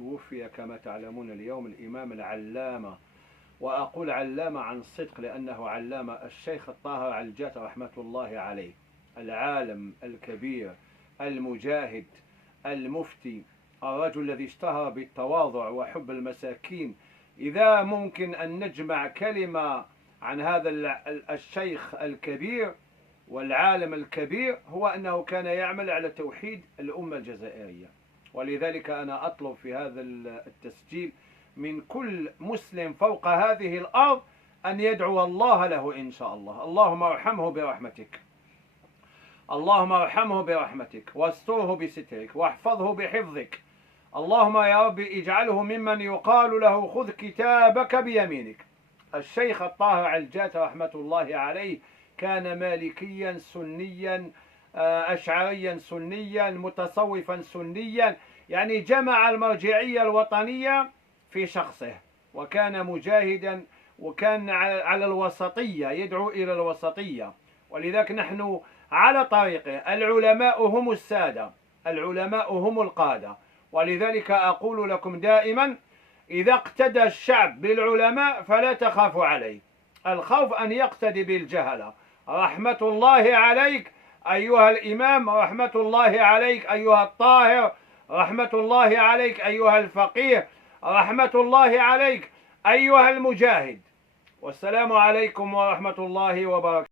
توفي كما تعلمون اليوم الإمام العلامة، وأقول علامة عن صدق لأنه علامة، الشيخ الطاهر علجات رحمة الله عليه، العالم الكبير المجاهد المفتي، الرجل الذي اشتهر بالتواضع وحب المساكين. إذا ممكن أن نجمع كلمة عن هذا الشيخ الكبير والعالم الكبير، هو أنه كان يعمل على توحيد الأمة الجزائرية. ولذلك أنا أطلب في هذا التسجيل من كل مسلم فوق هذه الأرض أن يدعو الله له إن شاء الله. اللهم ارحمه برحمتك، اللهم ارحمه برحمتك، واستره بسترك، واحفظه بحفظك. اللهم يا رب اجعله ممن يقال له خذ كتابك بيمينك. الشيخ الطاهر علجات رحمة الله عليه كان مالكيا سنيا، أشعريا سنيا، متصوفا سنيا، يعني جمع المرجعية الوطنية في شخصه، وكان مجاهدا، وكان على الوسطية، يدعو إلى الوسطية. ولذلك نحن على طريقه. العلماء هم السادة، العلماء هم القادة. ولذلك أقول لكم دائما إذا اقتدى الشعب بالعلماء فلا تخافوا عليه، الخوف أن يقتدي بالجهلة. رحمة الله عليك أيها الإمام، رحمة الله عليك أيها الطاهر، رحمة الله عليك أيها الفقيه، رحمة الله عليك أيها المجاهد. والسلام عليكم ورحمة الله وبركاته.